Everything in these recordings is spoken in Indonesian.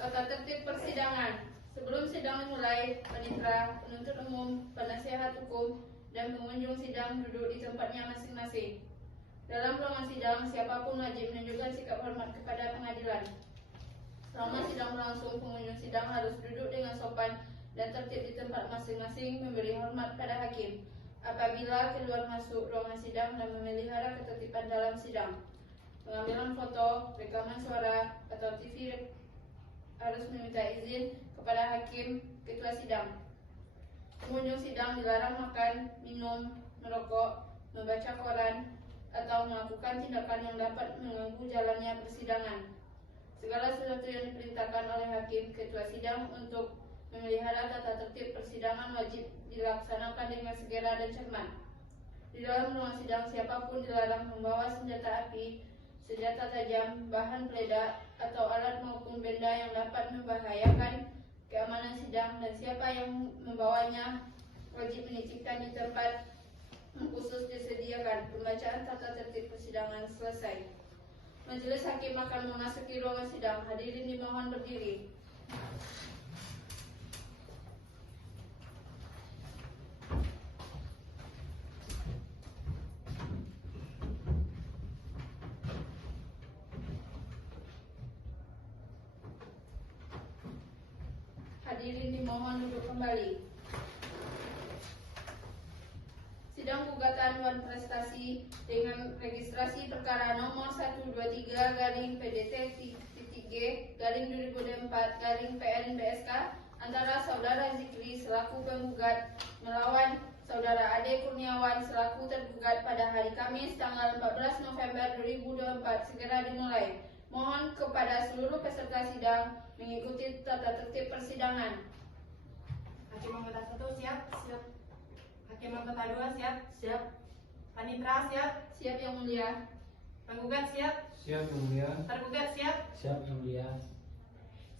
Tata tertib persidangan. Sebelum sidang dimulai, panitera, penuntut umum, penasihat hukum, dan pengunjung sidang duduk di tempatnya masing-masing. Dalam ruangan sidang, siapapun wajib menunjukkan sikap hormat kepada pengadilan. Selama sidang berlangsung, pengunjung sidang harus duduk dengan sopan dan tertib di tempat masing-masing, memberi hormat pada hakim apabila keluar masuk ruangan sidang dan memelihara ketertiban dalam sidang. Pengambilan foto, rekaman suara, atau TV harus meminta izin kepada hakim ketua sidang. Pengunjung sidang dilarang makan, minum, merokok, membaca koran, atau melakukan tindakan yang dapat mengganggu jalannya persidangan. Segala sesuatu yang diperintahkan oleh hakim ketua sidang untuk memelihara tata tertib persidangan wajib dilaksanakan dengan segera dan cermat. Di dalam ruang sidang, siapapun dilarang membawa senjata api, senjata tajam, bahan peledak, atau alat maupun benda yang dapat membahayakan keamanan sidang, dan siapa yang membawanya wajib menitipkan di tempat khusus disediakan. Pembacaan tata tertib persidangan selesai. Majelis hakim akan memasuki ruangan sidang. Hadirin dimohon berdiri. Hadirin dimohon duduk kembali. Sidang gugatan Wan Prestasi dengan registrasi perkara nomor 123-PDT-G-2024-PNBSK antara saudara Zikri selaku penggugat melawan saudara Ade Kurniawan selaku tergugat pada hari Kamis tanggal 14 November 2024 segera dimulai. Mohon kepada seluruh peserta sidang mengikuti tata tertib persidangan. Hakim anggota 1 siap? Siap. Hakim anggota 2 siap? Siap. Panitera siap? Siap yang mulia. Penggugat siap? Siap yang mulia. Tergugat siap? Siap yang mulia.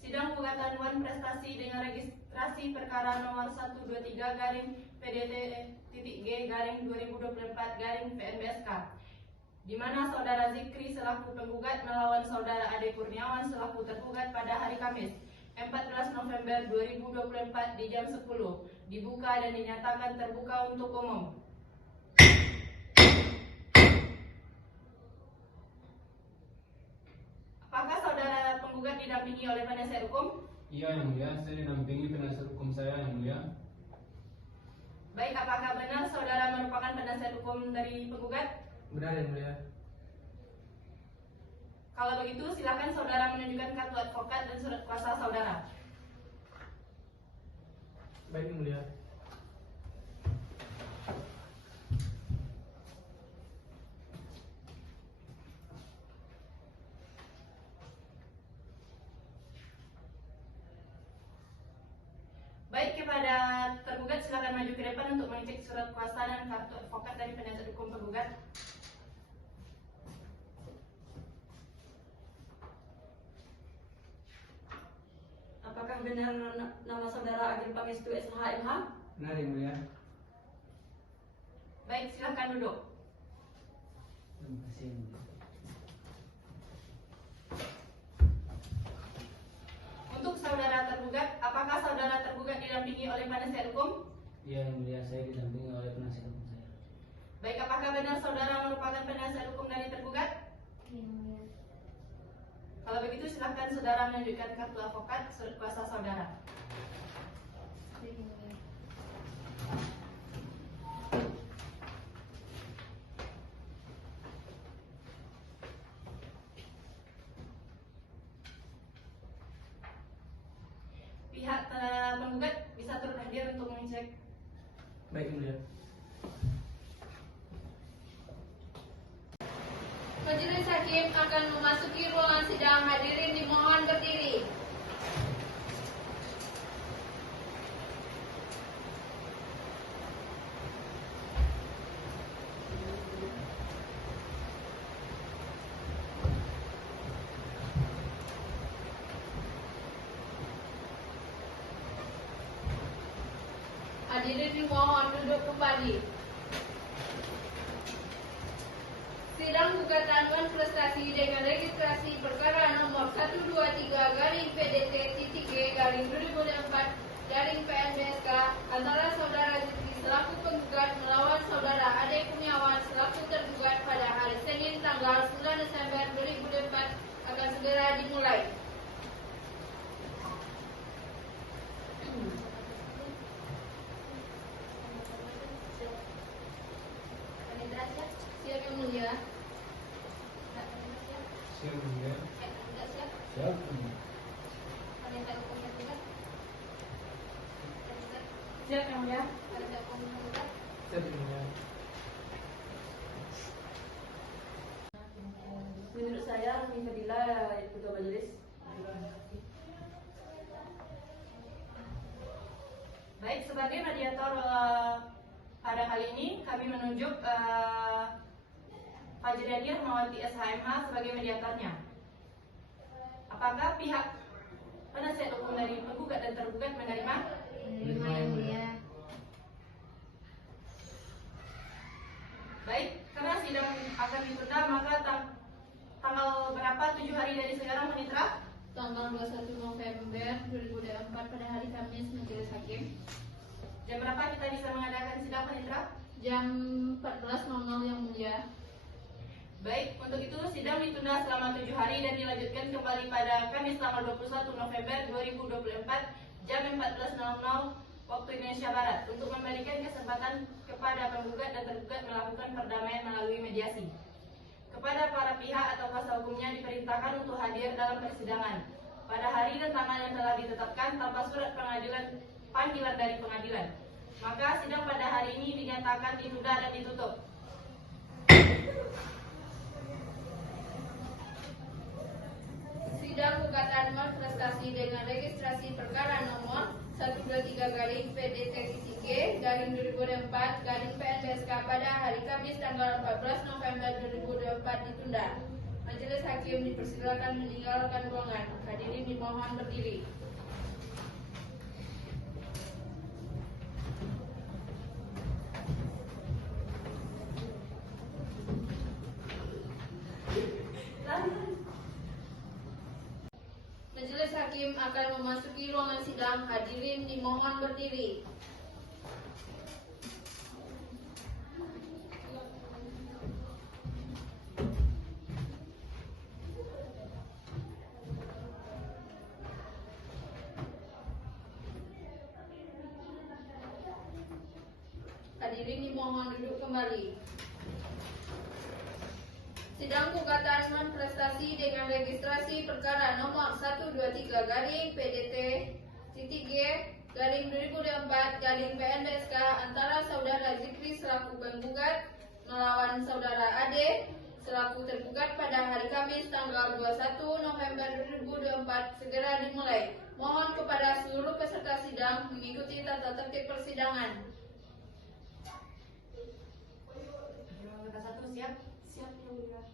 Sidang gugatan Wan Prestasi dengan registrasi perkara nomor 123-PDT-G-2024-PNBSK di mana saudara Zikri selaku penggugat melawan saudara Ade Kurniawan selaku tergugat pada hari Kamis 14 November 2024 di jam 10 dibuka dan dinyatakan terbuka untuk umum. Apakah saudara penggugat didampingi oleh penasihat hukum? Iya yang mulia, saya didampingi penasihat hukum saya yang mulia. Baik, apakah benar saudara merupakan penasihat hukum dari penggugat? Benar yang mulia. Kalau begitu, silakan saudara menunjukkan kartu advokat dan surat kuasa saudara. Baik yang mulia. Baik, kepada tergugat silakan maju ke depan untuk mengecek surat kuasa dan kartu advokat dari penasihat hukum penggugat. Apakah benar nama saudara Agil Pangestu SHMH? Benar yang mulia. Baik, silakan duduk. Terima kasih yang mulia. Untuk saudara tergugat, apakah saudara tergugat didampingi oleh penasihat hukum? Iya yang mulia, saya didampingi oleh penasihat hukum saya. Baik, apakah benar saudara merupakan penasihat hukum dari tergugat? Yang mulia. Kalau begitu silakan saudara menunjukkan kartu advokat surat kuasa saudara. Yang mulia. Pihak penggugat bisa turut hadir untuk mengecek. Baik yang mulia. Majelis hakim akan memasuki ruangan sidang. Hadirin dimohon berdiri. Hadirin dimohon duduk kembali. Sidang gugatan Wan Prestasi dengan registrasi perkara nomor 123-PDT segera dimulai. Siap yang mulia. Siap yang mulia. Siap. Siap yang mulia. Siap yang mulia. Menurut saya, Fadila ketua majelis. Baik, sebagai mediator pada kali ini kami menunjuk Fajrianir Mawati SHMH sebagai mediatornya. Apakah pihak penasihat hukum dari penggugat dan tergugat menerima? Menerima yang mulia. Baik, karena sidang akan ditunda maka tanggal berapa 7 hari dari sekarang Panitra? Tanggal 21 November 2024 pada hari Kamis Majelis Hakim. Jam berapa kita bisa mengadakan sidang Panitra? Jam 14.00 yang mulia. Baik, untuk itu sidang ditunda selama 7 hari dan dilanjutkan kembali pada Kamis tanggal 21 November 2024 jam 14.00 waktu Indonesia Barat untuk memberikan kesempatan kepada penggugat dan tergugat melakukan perdamaian melalui mediasi. Kepada para pihak atau kuasa hukumnya diperintahkan untuk hadir dalam persidangan pada hari dan tanggal yang telah ditetapkan tanpa surat panggilan dari pengadilan. Maka sidang pada hari ini dinyatakan ditunda dan ditutup. Sidang gugatan non-prestasi dengan registrasi perkara nomor 123-PDT-G/2024-PNBSK pada hari Kamis tanggal 14 November 2024 ditunda. Majelis Hakim dipersilakan meninggalkan ruangan. Hadirin dimohon berdiri. Majelis Hakim akan memasuki ruangan sidang. Hadirin dimohon berdiri. Hadirin dimohon duduk kembali. Sidang gugatan non-prestasi dengan registrasi perkara nomor 123-PDT-G/2024-PNBSK antara saudara Zikri selaku penggugat melawan saudara Ade selaku tergugat pada hari Kamis tanggal 21 November 2024 segera dimulai. Mohon kepada seluruh peserta sidang mengikuti tata tertib persidangan. Hakim anggota 1 siap? Siap yang mulia.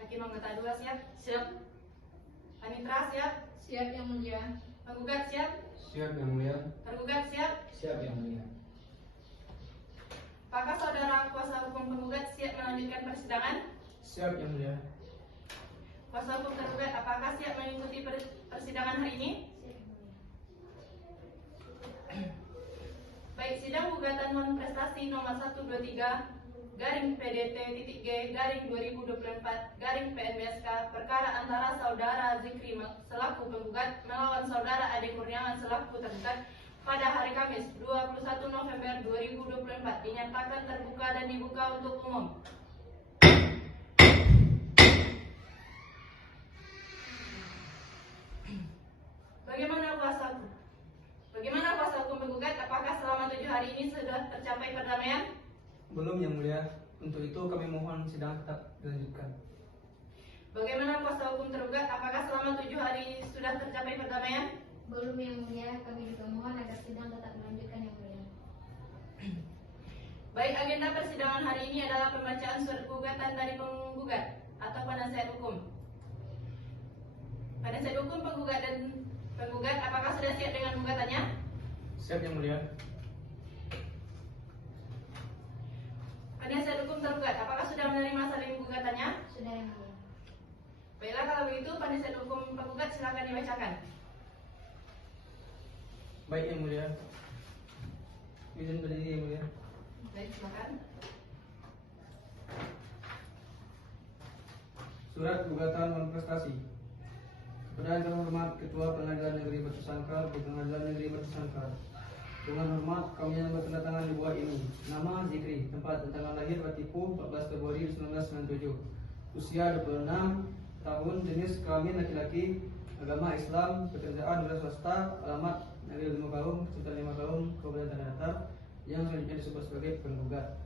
Hakim anggota 2 siap? Siap. Panitra siap? Siap yang mulia. Penggugat siap? Siap yang mulia. Tergugat siap? Siap yang mulia. Apakah saudara kuasa hukum penggugat siap melanjutkan persidangan? Siap yang mulia. Kuasa hukum tergugat apakah siap mengikuti persidangan hari ini? Baik, sidang gugatan non-prestasi nomor 123-PDT-G/2024-PNBSK perkara antara saudara Zikri selaku penggugat melawan saudara Ade Kurniawan selaku tergugat pada hari Kamis 21 November 2024 dinyatakan terbuka dan dibuka untuk umum. Bagaimana kuasa hukum penggugat? Apakah selama 7 hari ini sudah tercapai perdamaian? Belum yang mulia. Untuk itu kami mohon sidang tetap dilanjutkan. Bagaimana kuasa hukum tergugat? Apakah selama 7 hari ini sudah tercapai perdamaian? Belum yang mulia, kami juga mohon agar sidang tetap melanjutkan yang mulia. Baik, agenda persidangan hari ini adalah pembacaan surat gugatan dari penggugat atau penasihat hukum. Penasihat hukum penggugat dan penggugat, apakah sudah siap dengan gugatannya? Siap yang mulia. Penasihat hukum tergugat, apakah sudah menerima salin gugatannya? Sudah yang mulia. Baiklah, kalau begitu penasihat hukum penggugat silakan dibacakan. Baik yang mulia. Izin berdiri yang mulia. Baik, silakan. Surat gugatan non-prestasi Dan terhormat Ketua Pengadilan Negeri Batu Sangkar di Pengadilan Negeri Batu Sangkar. Dengan hormat kami yang bertanda tangan di bawah ini. Nama Zikri, tempat dan tanggal lahir Batipu 14 Februari 1997. Usia 26 tahun, jenis kelamin laki-laki, agama Islam, pekerjaan wira swasta, alamat Negeri Lima Gaum, Kecamatan Lima Gaum, Kabupaten Tanah Datar, yang selanjutnya disebut sebagai penggugat.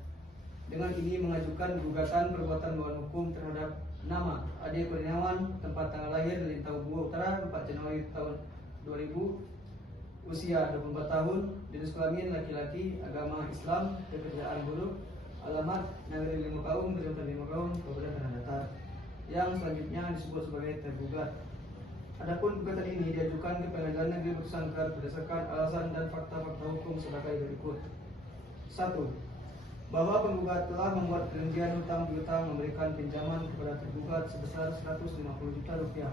Dengan ini mengajukan gugatan perbuatan melawan hukum terhadap nama Ade Kurniawan, tempat tanggal lahir Lintau Buah Utara 4 Januari tahun 2000, usia 24 tahun, jenis kelamin laki-laki, agama Islam, pekerjaan buruh, alamat Negeri Lima Gaum, Kecamatan Lima Gaum, Kabupaten Tanah Datar, yang selanjutnya disebut sebagai tergugat. Adapun gugatan ini diajukan ke Pengadilan Negeri Batu Sangkar berdasarkan alasan dan fakta-fakta hukum sebagai berikut. 1. Bahwa penggugat telah membuat perjanjian hutang piutang memberikan pinjaman kepada tergugat sebesar 150 juta rupiah.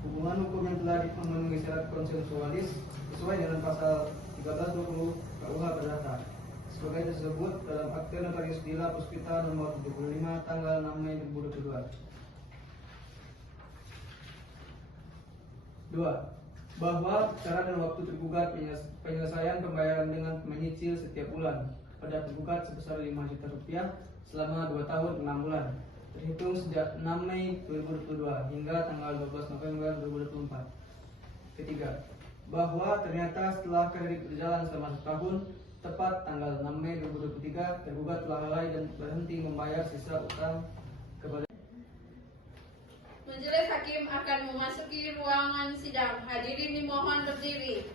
Hubungan hukum yang telah memenuhi syarat konsensualis sesuai dengan pasal 1320 KUH Perdata. Sebagai tersebut dalam akte notarius Dila Puspita nomor 75 tanggal 6 Mei 2022. 2. Bahwa cara dan waktu tergugat penyelesaian pembayaran dengan menyicil setiap bulan pada tergugat sebesar 5 juta rupiah selama 2 tahun 6 bulan terhitung sejak 6 Mei 2022 hingga tanggal 12 November 2024. Ketiga, bahwa ternyata setelah kredit berjalan selama 1 tahun, tepat tanggal 6 Mei 2023, tergugat telah lalai dan berhenti membayar sisa utang kepada. Majelis Hakim akan memasuki ruangan sidang. Hadirin dimohon berdiri.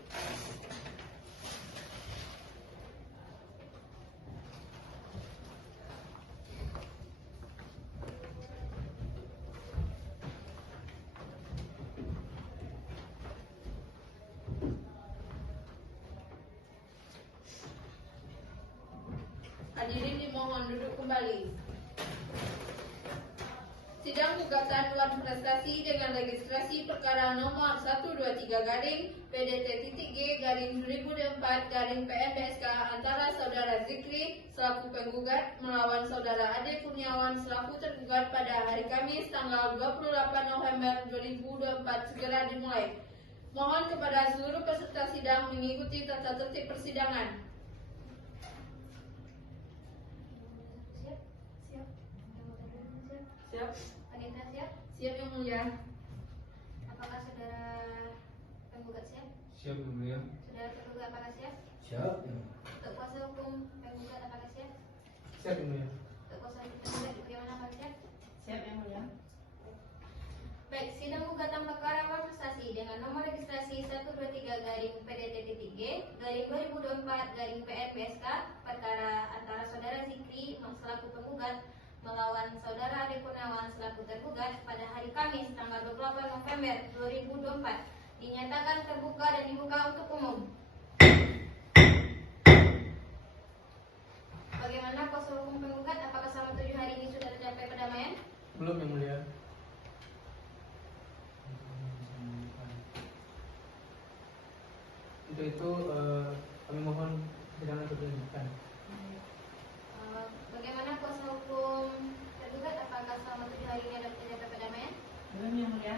Hadirin dimohon duduk kembali. Sidang gugatan luar prestasi dengan registrasi perkara nomor 123 garing PDT.G garing 2004 garing PNBSK antara saudara Zikri selaku penggugat melawan saudara Ade Kurniawan selaku tergugat pada hari Kamis tanggal 28 November 2024 segera dimulai. Mohon kepada seluruh peserta sidang mengikuti tata tertib persidangan. Siap. Panitra siap? Siap yang mulia. Apakah saudara penggugat siap? Siap, Yang Mulia. Saudara tergugat apakah siap? Siap. Untuk kuasa hukum penggugat apakah siap? Siap, Yang Mulia. Untuk kuasa hukum penggugat bagaimana apakah siap? Siap yang mulia. Baik, sidang gugatan perkara luar prestasi dengan nomor registrasi 123 garing PDT.G garing 2024 garing PNBSK perkara antara saudara Zikri selaku penggugat melawan saudara Ade Kurniawan selaku tergugat pada hari Kamis tanggal 28 November 2024 dinyatakan terbuka dan dibuka untuk umum. Bagaimana kuasa hukum penggugat? Apakah selama 7 hari ini sudah tercapai perdamaian? Belum, Yang Mulia. Untuk itu kami mohon persidangan dilanjutkan. Bagaimana kuasa hukum tergugat? Apakah selama 7 hari ini ada tercapai perdamaian? Belum yang mulia.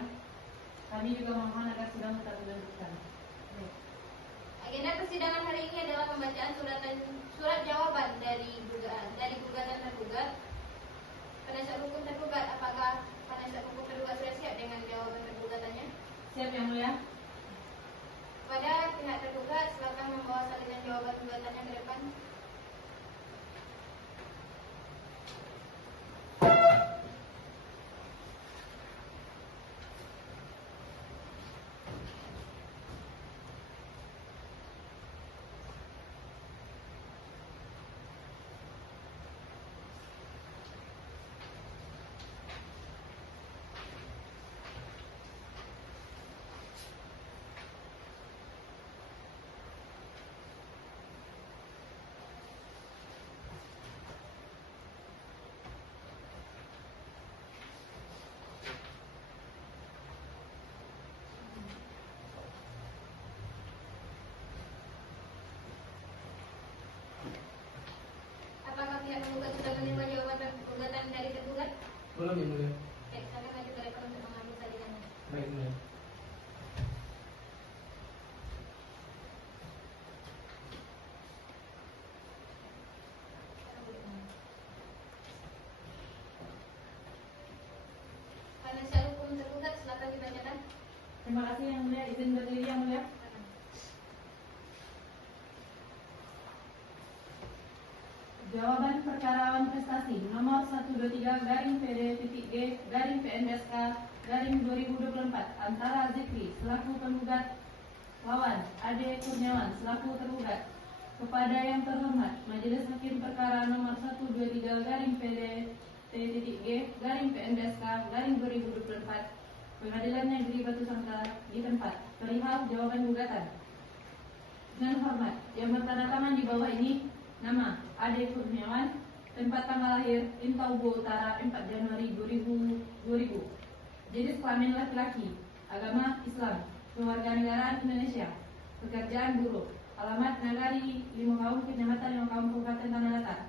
Kami juga mohon agar sidang tetap dilanjutkan. Agenda persidangan hari ini adalah pembacaan surat jawaban dari gugatan tergugat. Penasihat hukum tergugat, apakah penasihat hukum tergugat sudah siap dengan jawaban pergugatannya? Siap yang mulia. Pada pihak tergugat, silakan membawa salinan jawaban gugatannya ke depan. Apakah pihak penggugat sudah menerima jawaban gugatan dari tergugat? Belum, Yang Mulia. Baik, kami maju ke depan untuk mengambil salinannya. Baik, Yang Mulia. Terima kasih Yang Mulia. Izin berdiri Yang Mulia. Jawaban perkara awan prestasi nomor 123 garing PD.G garing PNBSK garing 2024 antara Zikri selaku penggugat lawan Ade Kurniawan selaku tergugat kepada yang terhormat Majelis Hakim Perkara nomor 123 garing PD.G garing PNBSK garing 2024 Pengadilan Negeri Batu Sangkar di tempat perihal jawaban gugatan. Dengan hormat yang bertanda tangan di bawah ini, nama Ade Kurniawan, tempat tanggal lahir Intaubo Utara 4 Januari 2000, jenis kelamin laki-laki, agama Islam, kewarganegaraan Indonesia, pekerjaan buruh, alamat Nagari Limau, Kecamatan Limau, Kabupaten Tanah Datar.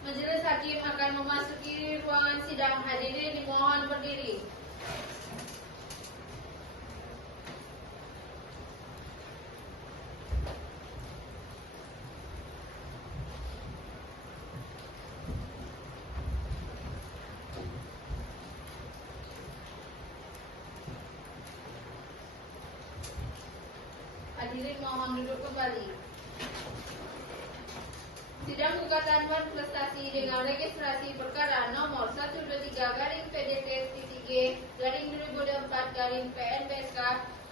Majelis Hakim akan memasuki ruangan sidang. Hadirin dimohon berdiri. Hadirin mohon duduk kembali. Sidang gugatan berprestasi dengan registrasi perkara nomor 123 garing PDT.G garing 2024 garing PNBSK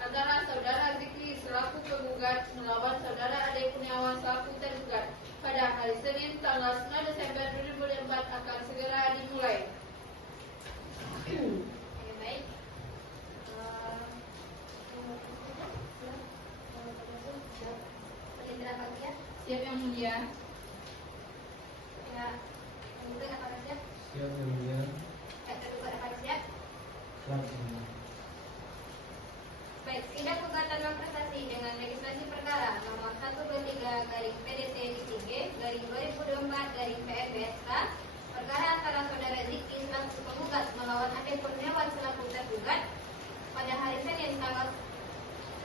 antara saudara Zikri selaku penggugat melawan saudara Ade Kurniawan selaku tergugat pada hari Senin tanggal 9 Desember 2024 akan segera dimulai. Baik. Penindra Fatia. Siap Yang Mulia. Ya, penggugat apakah siap? Siap Yang Mulia. Ya, tergugat apakah siap? Siap Yang Mulia. Baik, sidang gugatan berprestasi dengan registrasi perkara nomor 123 garing PDT.G garing 2024 garing PNBSK perkara antara saudara Zikri selaku penggugat melawan Ade Kurniawan selaku tergugat pada hari Senin tanggal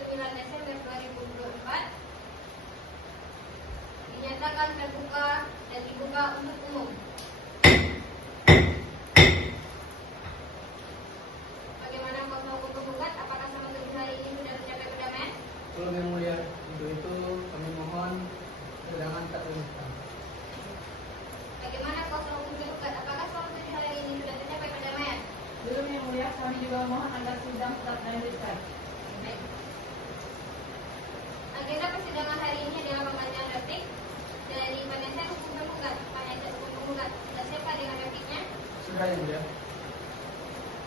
9 Desember 2024 dinyatakan terbuka dan dibuka untuk umum. Bagaimana kuasa hukum penggugat? Apakah selama 7 hari ini sudah mencapai perdamaian? Belum Yang Mulia. Untuk itu kami mohon persidangan tak teruskan. Bagaimana kuasa hukum penggugat? Apakah selama 7 hari ini sudah tercapai perdamaian? Belum Yang Mulia, kami juga mohon agar sidang tetap dilanjutkan. Baik. Agenda persidangan hari ini adalah pembacaan replik dari penasihat hukum penggugat. Penasihat hukum penggugat sudah siapkah dengan repliknya? Sudah Yang Mulia.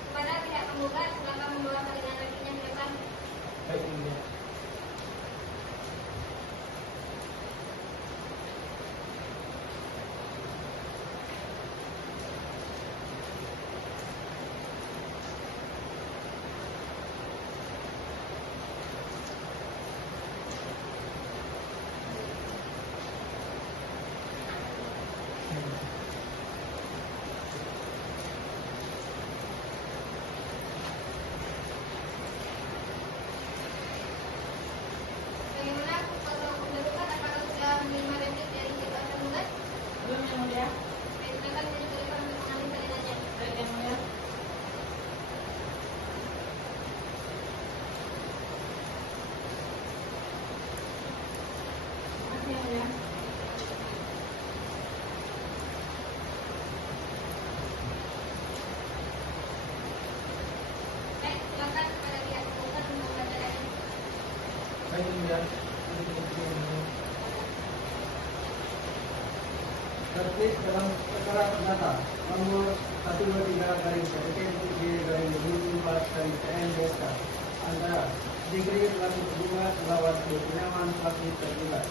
Kepada pihak penggugat, silakan membawa salinan repliknya ke depan. Baik Yang Mulia. Bagaimana kuasa hukum penggugat? Apakah sudah menerima replik dari pihak penggugat? Belum Yang Mulia. Baik, silakan maju ke depan untuk mengambil salinannya. Baik Yang Mulia. Terima kasih Yang Mulia. Baik, silakan kepada pihak penggugat untuk membaca lagi. Baik Yang Mulia. Tertib dalam perkara perdata nomor 123 garing PDT.G garing 2024 garing PNBSK antara Zikri selaku penggugat melawan Ade Kurniawan selaku tergugat.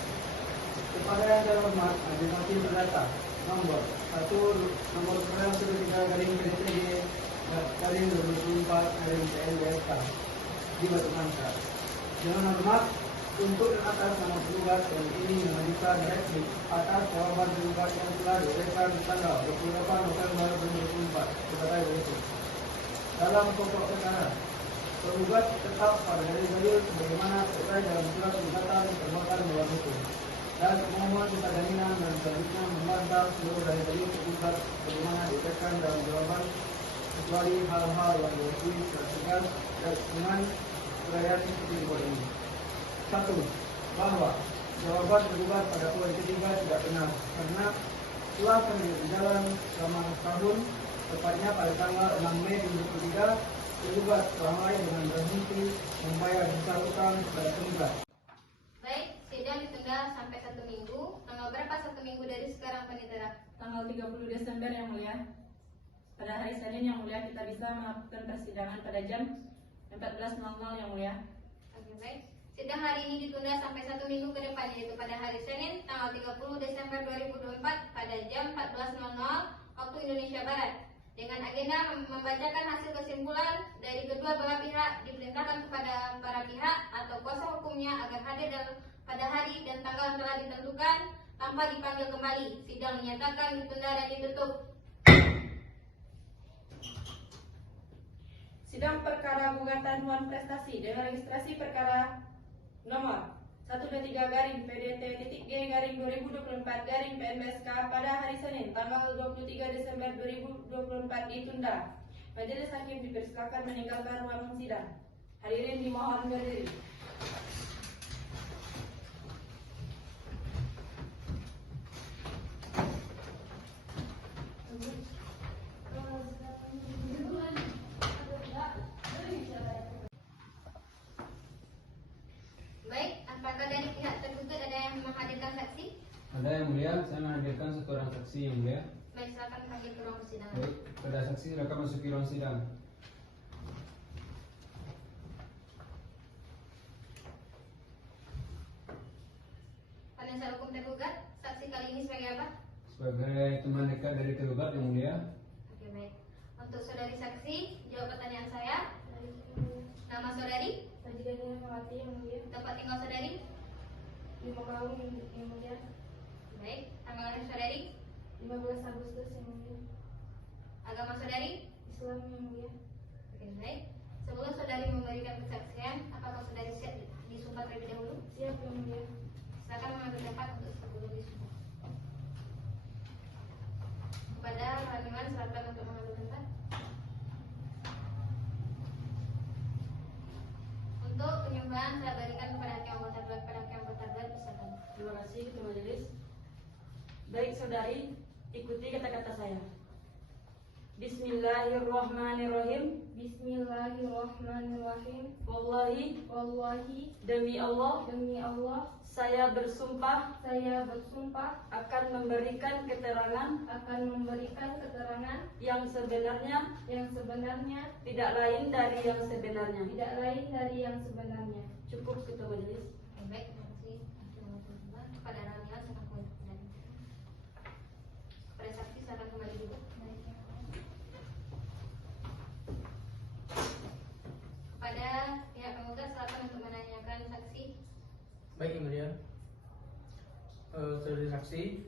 Kepada yang terhormat Majelis Hakim Perdata nomor 123 garing PDT.G garing 2024 garing PNBSK di Batu Sangkar. Dengan hormat untuk dan atas nama penggugat yang ini mengajukan replik atas jawaban penggugat yang telah diberikan tanggal 28 November 2024 kepada itu. Dalam pokok perkara, penggugat tetap pada dalil-dalil sebagaimana terkait dalam surat gugatan permohonan melawan hukum dan pemohon minta jaminan dan selanjutnya membantah seluruh dalil-dalil penggugat sebagaimana diberikan dalam jawaban kecuali hal-hal yang diakui secara tegas dengan uraian seperti di bawah ini. 1. Bahwa jawaban tergugat pada poin ketiga tidak benar karena setelah penyidikan berjalan selama setahun, tepatnya pada tanggal 6 Mei 2023, tergugat ramai dengan berhenti membayar besar utang kepada penggugat. Baik, sidang ditunda sampai 1 minggu. Tanggal berapa 1 minggu dari sekarang, Panitera? Tanggal 30 Desember yang mulia. Pada hari Senin yang mulia kita bisa melakukan persidangan pada jam 14.00 yang mulia. Oke, baik. Sidang hari ini ditunda sampai 1 minggu ke depan, yaitu pada hari Senin tanggal 30 Desember 2024 pada jam 14.00 waktu Indonesia Barat. Dengan agenda membacakan hasil kesimpulan dari kedua belah pihak, diperintahkan kepada para pihak atau kuasa hukumnya agar hadir pada hari dan tanggal yang telah ditentukan tanpa dipanggil kembali. Sidang dinyatakan ditunda dan ditutup. Sidang perkara gugatan Wan Prestasi dengan registrasi perkara nomor 123-PDT.G/2024-PNBSK pada hari Senin tanggal 23 Desember 2024 ditunda. Majelis Hakim dipersilakan meninggalkan ruang sidang. Hadirin dimohon berdiri. Baik, apakah dari pihak tergugat ada yang menghadirkan saksi? Ada yang mulia, saya menghadirkan satu orang saksi yang mulia. Baik, silakan panggil ke ruang persidangan. Baik, pada saksi silakan masuki ruang sidang. Penasihat hukum tergugat, saksi kali ini sebagai apa? Sebagai teman dekat dari tergugat yang mulia. Oke, baik. Untuk saudari saksi, jawab pertanyaan saya. Nama saudari, tempat tinggal saudari, baik. Tanggal lahir saudari, 15 Agustus yang mulia. agama saudari, Islam yang mulia. oke, baik. Sebelum saudari memberikan kesaksian, apakah saudari siap disumpah terlebih dahulu? Siap yang mulia. Silakan mengambil tempat untuk sebelum disumpah. Kepada Raniman, silakan untuk mengambil tempat. Untuk penyembahan saya berikan kepada hakim anggota gelar, silakan. Terima kasih Ketua Majelis. Baik saudari, ikuti kata-kata saya. Bismillahirrahmanirrahim. Bismillahirrahmanirrahim. Wallahi, Wallahi, demi Allah, saya bersumpah saya bersumpah akan memberikan keterangan akan memberikan keterangan yang sebenarnya, yang sebenarnya, tidak lain dari yang sebenarnya. tidak lain dari yang sebenarnya. Cukup Ketua Majelis. Oke, baik, terima kasih. Kepada Raniman, silakan kembali. Kepada saksi, silakan kembali juga. Kepada pihak penggugat, silakan untuk menanyakan saksi. Baik, yang mulia. Saudari saksi,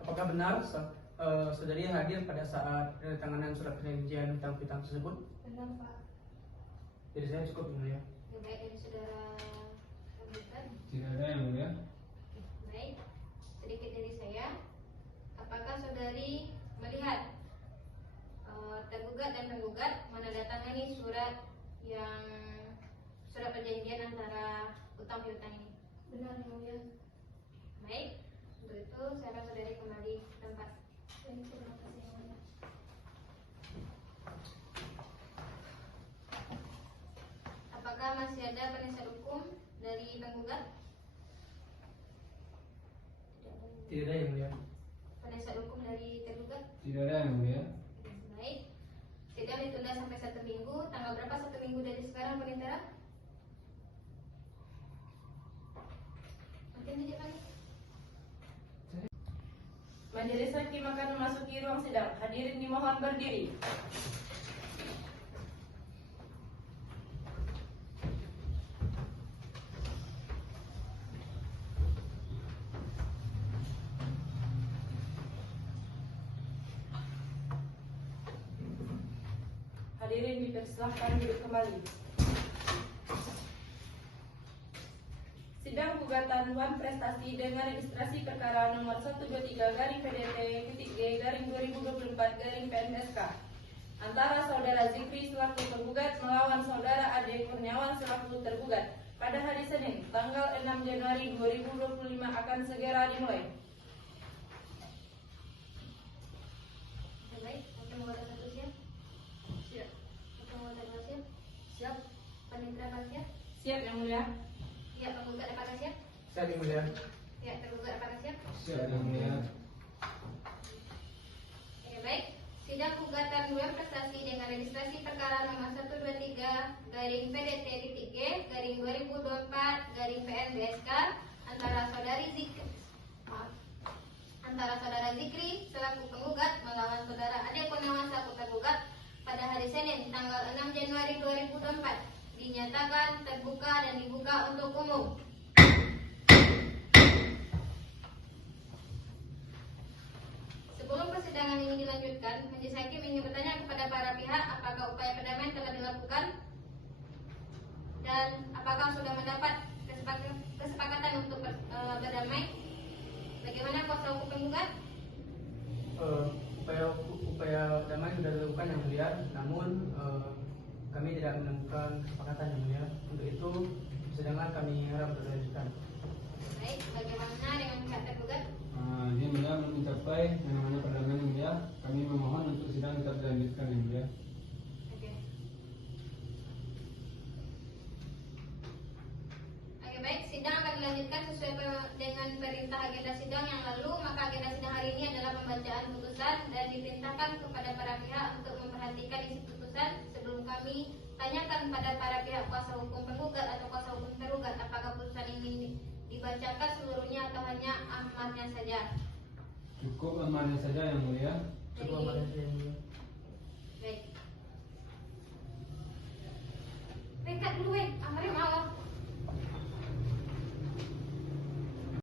apakah benar saudari hadir pada saat penandatanganan surat perjanjian hutang piutang tersebut? Benar, Pak. Jadi saya cukup, yang mulia. Oke, baik, dari saudara penggugat. Tidak ada yang mulia. Baik, sedikit dari saya. Apakah saudari melihat tergugat dan penggugat menandatangani surat perjanjian antara utang piutang ini? Benar, yang mulia. Baik, untuk itu silakan saudari kembali ke tempat. Baik, terima kasih, yang mulia. Apakah masih ada penasihat hukum dari penggugat? Tidak ada, yang mulia. Penasihat hukum dari tergugat? Tidak ada yang mulia. Baik, sidang ditunda sampai 1 minggu. Tanggal berapa 1 minggu dari sekarang, Penitera? Makin dikit lagi. Majelis Hakim akan memasuki ruang sidang. Hadirin dimohon berdiri. Hadirin dipersilahkan duduk kembali. Sidang sidang gugatan Wan Prestasi dengan registrasi perkara nomor 123-PDT-G/2024-PMSK antara saudara Zikri selaku penggugat melawan saudara Ade Kurniawan selaku tergugat pada hari Senin tanggal 6 Januari 2025 akan segera dimulai. Baik, hakim menggugat satu siap. Siap. Hakim menggugat dua siap. Siap. Panitera apakah siap? Siap Yang Mulia. Ya, penggugat apakah siap? Siap Yang Mulia. Ya, tergugat apakah siap? Siap Yang Mulia. Oke, baik. Sidang gugatan Wan Prestasi dengan registrasi perkara nomor 123-PDT-G/2024-PMBSK antara saudara Zikri selaku penggugat melawan saudara Ade Kurniawan selaku tergugat pada hari Senin tanggal 6 Januari 2024 dinyatakan terbuka dan dibuka untuk umum. Sebelum persidangan ini dilanjutkan, majelis hakim ingin bertanya kepada para pihak apakah upaya pendamaian telah dilakukan dan apakah sudah mendapat kesepakatan untuk berdamai. Bagaimana kuasa hukum penggugat? Upaya damai sudah dilakukan Yang Mulia, namun kami tidak menemukan kesepakatan Yang Mulia. Untuk itu persidangan kami harap dilanjutkan. Baik, bagaimana dengan pihak tergugat? Dia Mulia mencapai yang namanya perdamaian Yang Mulia. Kami memohon untuk sidang tetap dilanjutkan Yang Mulia. Oke. Oke, baik, sidang akan dilanjutkan sesuai dengan perintah agenda sidang yang lalu. Maka agenda sidang hari ini adalah pembacaan putusan dan diperintahkan kepada para pihak untuk memperhatikan isi putusan. Sebelum kami tanyakan pada para pihak kuasa hukum penggugat atau kuasa hukum tergugat apakah putusan ini dibacakan seluruhnya atau hanya amarnya saja. Cukup amarnya saja Yang Mulia. Cukup amarnya saja Yang Mulia.